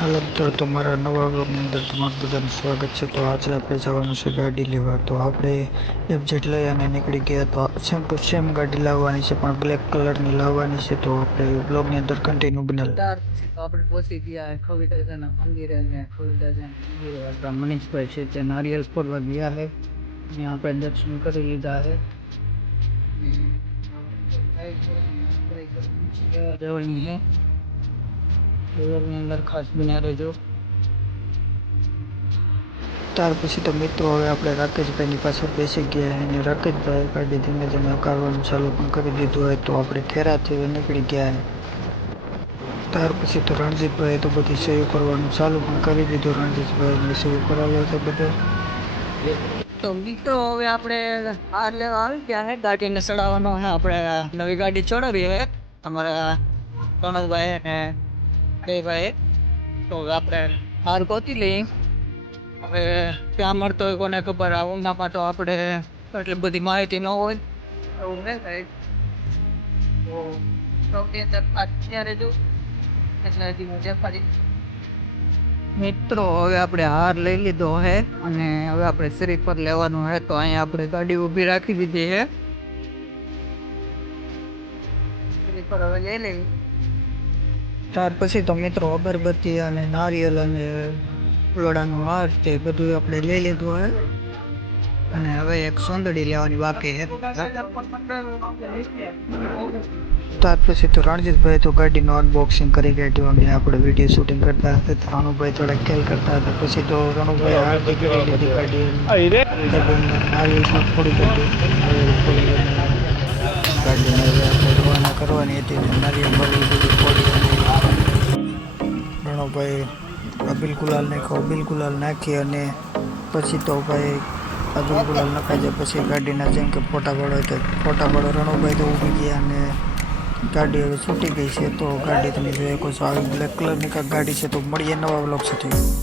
હાલો મિત્રો, તમારા નવા બ્લોગની અંદર તમારું બધાનું સ્વાગત છે. તો આજે આપણે જવાનું છે ગાડી લેવા. તો આપણે એફજેટ લઈ અને નીકળી ગયા, તો સેમ ટુ સેમ ગાડી લાવવાની છે, પણ બ્લેક કલરની લાવવાની છે. તો આપણે બ્લોગની અંદર કન્ટિન્યુ બનાવી. તો આપણે પહોંચી ગયા ખોવીદાદાના મંદિરે અને મંદિરે. મનીષભાઈ છે તે નારિયેલ ફોડવા ગયા છે. અને આપણે દર્શન કરી લીધા છે. જવાની છે. ટ્રેલરની અંદર ખાસ બન્યા રહેજો ત્યાર પછી તો મિત્રો હવે આપણે રાકેશભાઈની પાછળ બેસી ગયા અને રાકેશભાઈ ગાડી ધીમે ધીમે હકારવાનું ચાલુ પણ કરી દીધું હોય તો આપણે ખેરાથી નીકળી ગયા ત્યાર પછી તો રણજીતભાઈએ તો બધી સહી કરવાનું ચાલુ પણ કરી દીધું રણજીતભાઈને સહી કરાવ્યો તો બધે તો મિત્રો હવે આપણે હાર લેવા આવી ગયા છે ગાડીને ચડાવવાનો છે આપણે નવી ગાડી ચડાવી હવે અમારા પ્રણવભાઈ અને ભાઈ. તો આપણે હાર ગોતી લઈએ. હવે ક્યાં મળતો હોય કોને ખબર, આ ઊંડામાં તો આપણે એટલી બધી માહિતી ન હોય. એવું નહીં થાય. મિત્રો, હવે આપણે હાર લઈ લીધો છે અને હવે આપણે શ્રી પર લેવાનું છે તો અહીંયા આપણે ગાડી ઊભી રાખી દીધી છે શ્રી પર હવે લઈ લેવી ત્યાર પછી તો મિત્રો અગરબત્તી અને નારિયેલ અને ફૂલોડાનો હાર તે બધું આપણે લઈ લીધું હોય અને હવે એક સોંદડી લેવાની બાકી છે ત્યાર પછી તો રણજીતભાઈ તો ગાડીનું અનબોક્સિંગ કરી કાઢ્યું અને આપણે વિડીયો શૂટિંગ કરતા હતા તો રણુભાઈ થોડા ખેલ કરતા હતા પછી તો રણુભાઈ હાર કરી લીધી ગાડી ગાડીને નારિયેલ પણ ફોડી કાઢ્યું નારિયેલ ફોડી અને ગાડીને હવે આપણે રવાના કરવાની હતી ને નારિયેલ બારિયેલ બધું ફોડી ભાઈ અબિલ ગુલાલ નાખ્યો અબિલ ગુલાલ નાખી અને પછી તો ભાઈ અબિલ ગુલાલ નખાઈ જાય. પછી ગાડીના જેમ કે ફોટા પડો તો ફોટા પાડો રણુભાઈ તો ઊભી ગયા અને ગાડી હવે છૂટી ગઈ છે. તો ગાડી તમે જોઈ શકો છો આવી બ્લેક કલરની કાંઈક ગાડી છે. તો મળીએ નવા બ્લોક સાથે.